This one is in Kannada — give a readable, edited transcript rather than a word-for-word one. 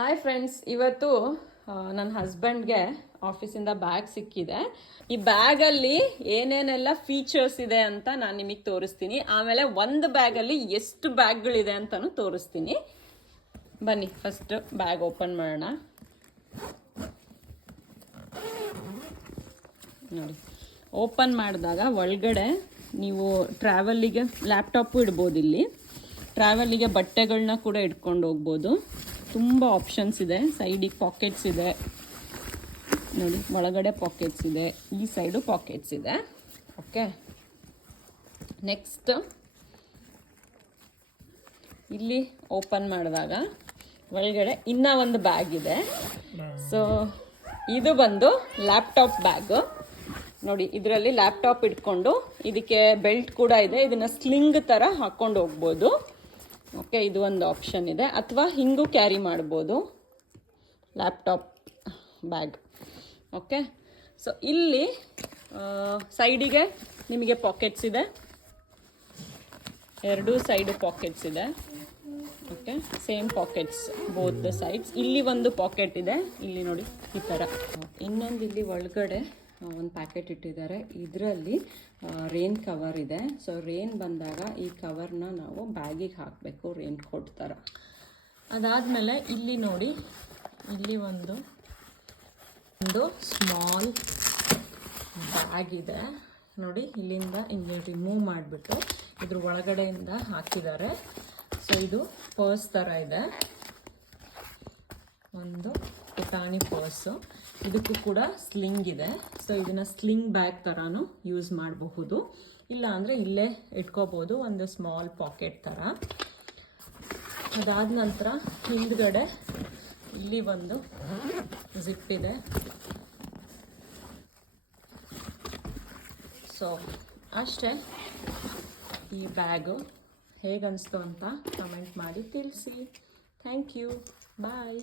ಹಾಯ್ ಫ್ರೆಂಡ್ಸ್, ಇವತ್ತು ನನ್ನ ಹಸ್ಬೆಂಡ್ಗೆ ಆಫೀಸಿಂದ ಬ್ಯಾಗ್ ಸಿಕ್ಕಿದೆ. ಈ ಬ್ಯಾಗಲ್ಲಿ ಏನೇನೆಲ್ಲ ಫೀಚರ್ಸ್ ಇದೆ ಅಂತ ನಾನು ನಿಮಗೆ ತೋರಿಸ್ತೀನಿ. ಆಮೇಲೆ ಒಂದು ಬ್ಯಾಗಲ್ಲಿ ಎಷ್ಟು ಬ್ಯಾಗ್ಗಳಿದೆ ಅಂತಲೂ ತೋರಿಸ್ತೀನಿ. ಬನ್ನಿ, ಫಸ್ಟ್ ಬ್ಯಾಗ್ ಓಪನ್ ಮಾಡೋಣ. ನೋಡಿ, ಓಪನ್ ಮಾಡಿದಾಗ ಒಳಗಡೆ ನೀವು ಟ್ರಾವೆಲ್ಲಿಗೆ ಲ್ಯಾಪ್ಟಾಪು ಇಡ್ಬೋದು. ಇಲ್ಲಿ ಟ್ರಾವೆಲ್ಲಿಗೆ ಬಟ್ಟೆಗಳನ್ನ ಕೂಡ ಇಟ್ಕೊಂಡು ಹೋಗ್ಬೋದು. ತುಂಬ ಆಪ್ಷನ್ಸ್ ಇದೆ. ಸೈಡಿಗೆ ಪಾಕೆಟ್ಸ್ ಇದೆ ನೋಡಿ, ಒಳಗಡೆ ಪಾಕೆಟ್ಸ್ ಇದೆ, ಈ ಸೈಡು ಪಾಕೆಟ್ಸ್ ಇದೆ. ಓಕೆ, ನೆಕ್ಸ್ಟ್ ಇಲ್ಲಿ ಓಪನ್ ಮಾಡಿದಾಗ ಒಳಗಡೆ ಇನ್ನೂ ಒಂದು ಬ್ಯಾಗ್ ಇದೆ. ಸೊ ಇದು ಬಂದು ಲ್ಯಾಪ್ಟಾಪ್ ಬ್ಯಾಗು. ನೋಡಿ, ಇದರಲ್ಲಿ ಲ್ಯಾಪ್ಟಾಪ್ ಇಟ್ಕೊಂಡು ಇದಕ್ಕೆ ಬೆಲ್ಟ್ ಕೂಡ ಇದೆ. ಇದನ್ನು ಸ್ಲಿಂಗ್ ಥರ ಹಾಕ್ಕೊಂಡು ಹೋಗ್ಬೋದು. ಓಕೆ, ಇದು ಒಂದು ಆಪ್ಷನ್ ಇದೆ. ಅಥವಾ ಹಿಂಗೂ ಕ್ಯಾರಿ ಮಾಡ್ಬೋದು ಲ್ಯಾಪ್ಟಾಪ್ ಬ್ಯಾಗ್. ಓಕೆ, ಸೊ ಇಲ್ಲಿ ಸೈಡಿಗೆ ನಿಮಗೆ ಪಾಕೆಟ್ಸ್ ಇದೆ, ಎರಡೂ ಸೈಡು ಪಾಕೆಟ್ಸ್ ಇದೆ. Okay, same pockets both the sides. ಇಲ್ಲಿ ಒಂದು ಪಾಕೆಟ್ ಇದೆ, ಇಲ್ಲಿ ನೋಡಿ ಈ ಥರ. ಇನ್ನೊಂದು ಇಲ್ಲಿ ಒಳಗಡೆ ಒಂದು ಪ್ಯಾಕೆಟ್ ಇಟ್ಟಿದ್ದಾರೆ. ಇದರಲ್ಲಿ ರೇನ್ ಕವರ್ ಇದೆ. ಸೊ ರೇನ್ ಬಂದಾಗ ಈ ಕವರ್ನ ನಾವು ಬ್ಯಾಗಿಗೆ ಹಾಕಬೇಕು, ರೇನ್ ಕೋಟ್ ಥರ. ಅದಾದಮೇಲೆ ಇಲ್ಲಿ ನೋಡಿ, ಇಲ್ಲಿ ಒಂದು ಸ್ಮಾಲ್ ಬ್ಯಾಗ್ ಇದೆ ನೋಡಿ. ಇಲ್ಲಿಂದ ಇಲ್ಲಿ ರಿಮೂವ್ ಮಾಡಿಬಿಟ್ಟು ಇದ್ರ ಒಳಗಡೆಯಿಂದ ಹಾಕಿದ್ದಾರೆ. ಸೊ ಇದು ಪರ್ಸ್ ಥರ ಇದೆ, ಒಂದು ಪುಟಾಣಿ ಪರ್ಸು. ಇದಕ್ಕೂ ಕೂಡ ಸ್ಲಿಂಗ್ ಇದೆ. ಸೊ ಇದನ್ನು ಸ್ಲಿಂಗ್ ಬ್ಯಾಗ್ ಥರನೂ ಯೂಸ್ ಮಾಡಬಹುದು. ಇಲ್ಲ ಅಂದರೆ ಇಲ್ಲೇ ಇಟ್ಕೋಬೋದು, ಒಂದು ಸ್ಮಾಲ್ ಪಾಕೆಟ್ ಥರ. ಅದಾದ ನಂತರ ಹಿಂದ್ಗಡೆ ಇಲ್ಲಿ ಒಂದು ಜಿಪ್ ಇದೆ. ಸೊ ಅಷ್ಟೇ. ಈ ಬ್ಯಾಗು ಹೇಗನ್ನಿಸ್ತು ಅಂತ ಕಮೆಂಟ್ ಮಾಡಿ ತಿಳಿಸಿ. Thank you, bye.